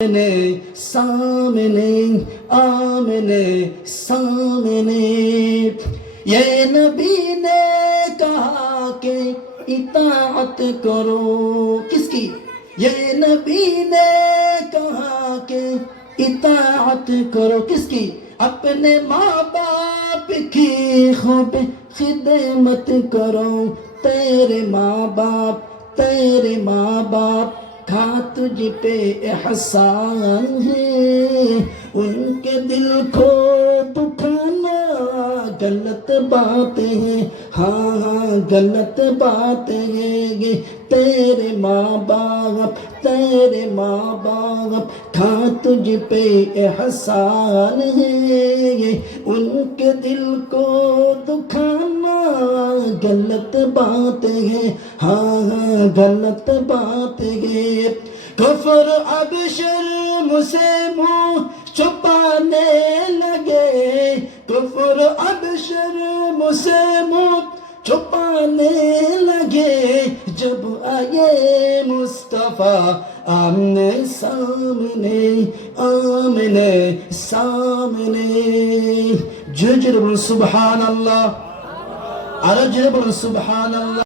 सामने आमने सामने ये नबी ने कहा कि इताअत करो किसकी। ये नबी ने कहा कि इताअत करो किसकी। अपने माँ बाप की खूब खिदमत करो। तेरे माँ बाप का तुझ पे एहसान है। उनके दिल को दुखाना गलत बात है। हाँ गलत बात है ये। तेरे माँ बाप का तुझ पे एहसान है ये। उनके दिल को दुखाना गलत बात है। हाँ गलत बात है। कफर अब शर्म से मुंह छुपाने लगे। कफर अब शर्म से मुंह छुपाने लगे। जब आए मुस्तफा आमने सामने आमने सामने। जुजर सुबहान अल्लाह। अरजर सुबहान अल्लाह।